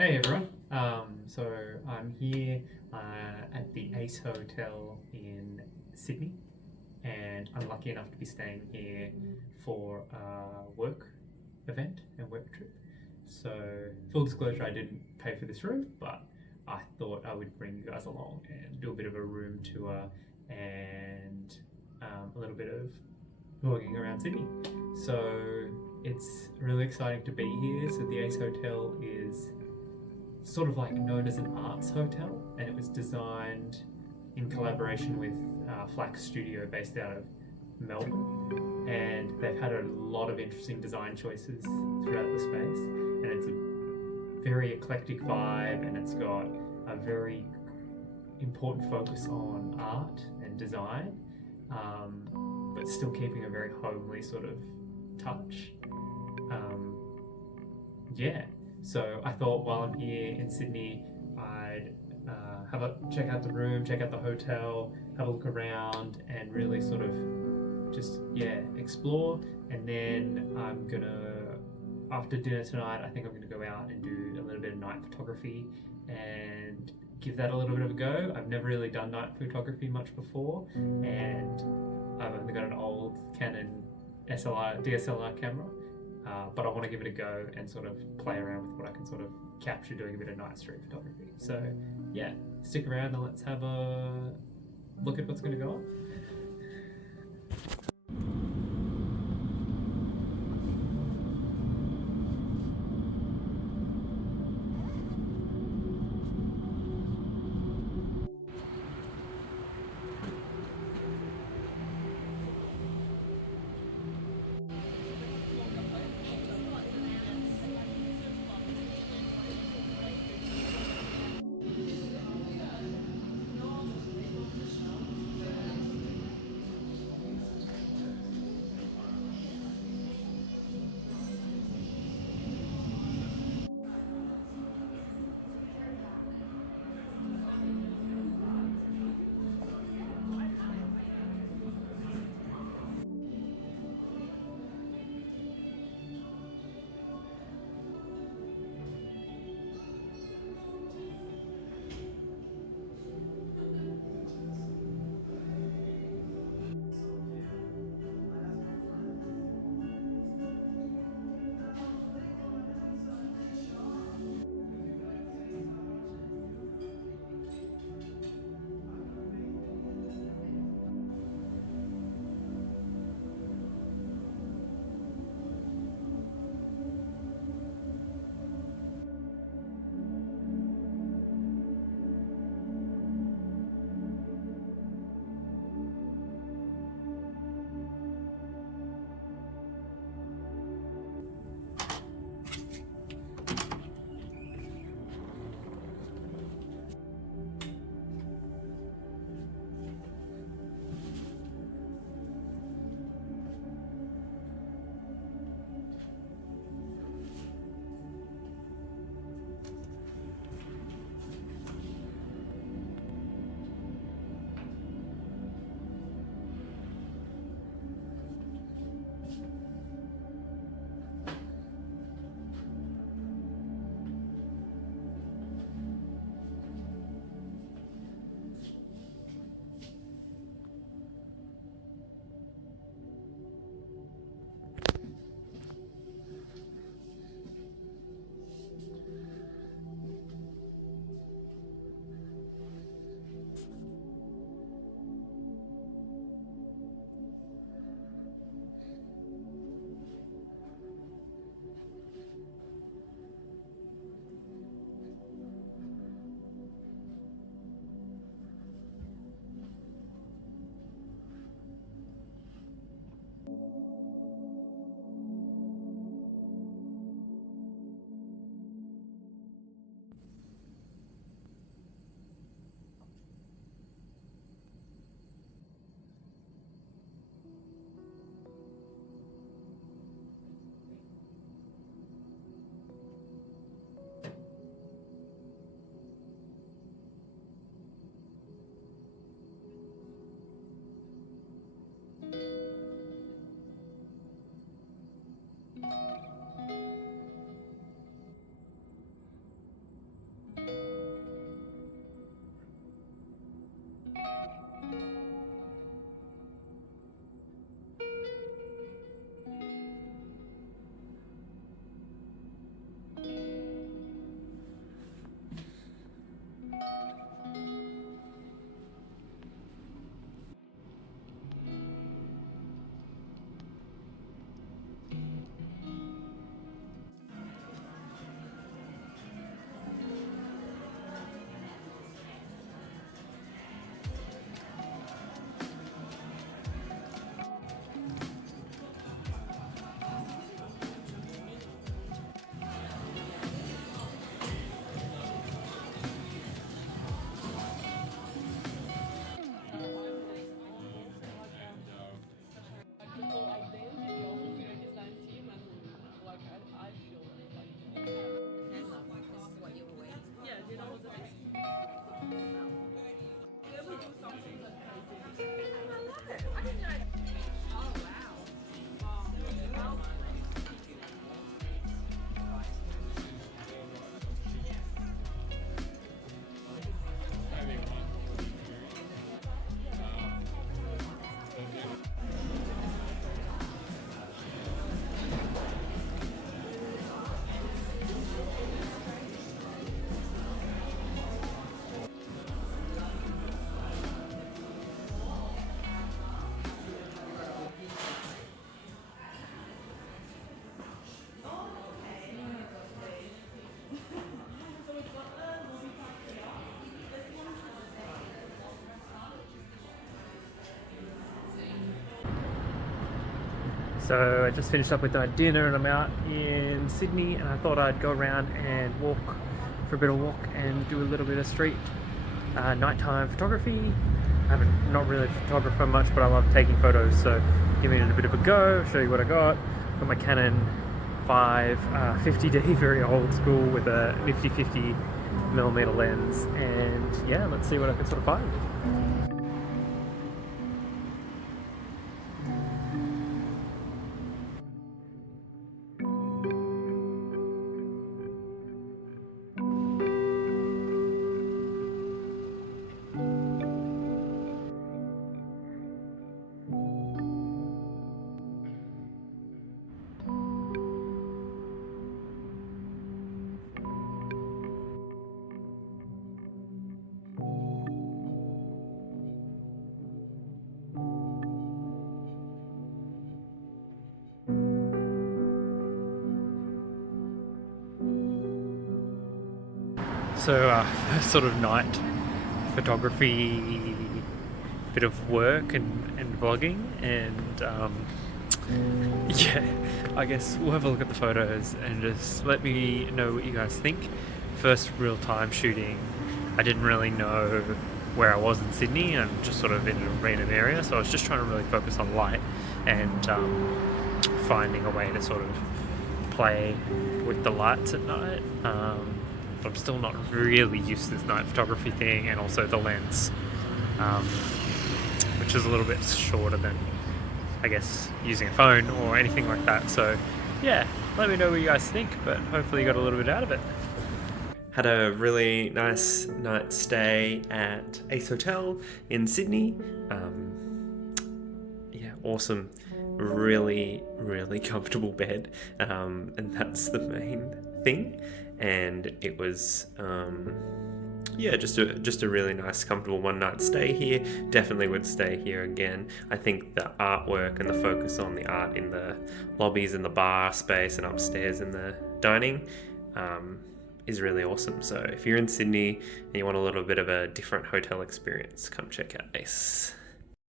Hey everyone. So I'm here at the Ace Hotel in Sydney, and I'm lucky enough to be staying here for a work event and work trip. So, full disclosure, I didn't pay for this room, but I thought I would bring you guys along and do a bit of a room tour and a little bit of walking around Sydney. So, it's really exciting to be here. So, the Ace Hotel is sort of like known as an arts hotel, and it was designed in collaboration with Flack Studio based out of Melbourne. And they've had a lot of interesting design choices throughout the space, and it's a very eclectic vibe, and it's got a very important focus on art and design, but still keeping a very homely sort of touch. Um, yeah, so I thought while I'm here in Sydney, I'd check out the room, check out the hotel, have a look around, and really sort of just explore. And then after dinner tonight, I think I'm gonna go out and do a little bit of night photography and give that a little bit of a go. I've never really done night photography much before, and I've only got an old Canon DSLR camera. But I want to give it a go and sort of play around with what I can sort of capture doing a bit of night street photography. So yeah, stick around and let's have a look at what's going to go on. So I just finished up with my dinner and I'm out in Sydney, and I thought I'd go around and walk for a bit of walk and do a little bit of street nighttime photography. Not really a photographer much, but I love taking photos, so giving it a bit of a go, show you what I got. Got my Canon 50D, very old school, with a nifty 50mm lens, and yeah, let's see what I can sort of find. So first sort of night photography, bit of work and vlogging, and yeah, I guess we'll have a look at the photos and just let me know what you guys think. First real time shooting, I didn't really know where I was in Sydney. I'm just sort of in a random area, so I was just trying to really focus on light and finding a way to sort of play with the lights at night. But I'm still not really used to this night photography thing, and also the lens, which is a little bit shorter than, I guess, using a phone or anything like that. So yeah, let me know what you guys think, but hopefully you got a little bit out of it. Had a really nice night stay at Ace Hotel in Sydney. Yeah, awesome. Really comfortable bed, and that's the main thing. And it was yeah, just a really nice, comfortable one night stay here. Definitely would stay here again. I think the artwork and the focus on the art in the lobbies and the bar space and upstairs in the dining is really awesome. So if you're in Sydney and you want a little bit of a different hotel experience, come check out Ace.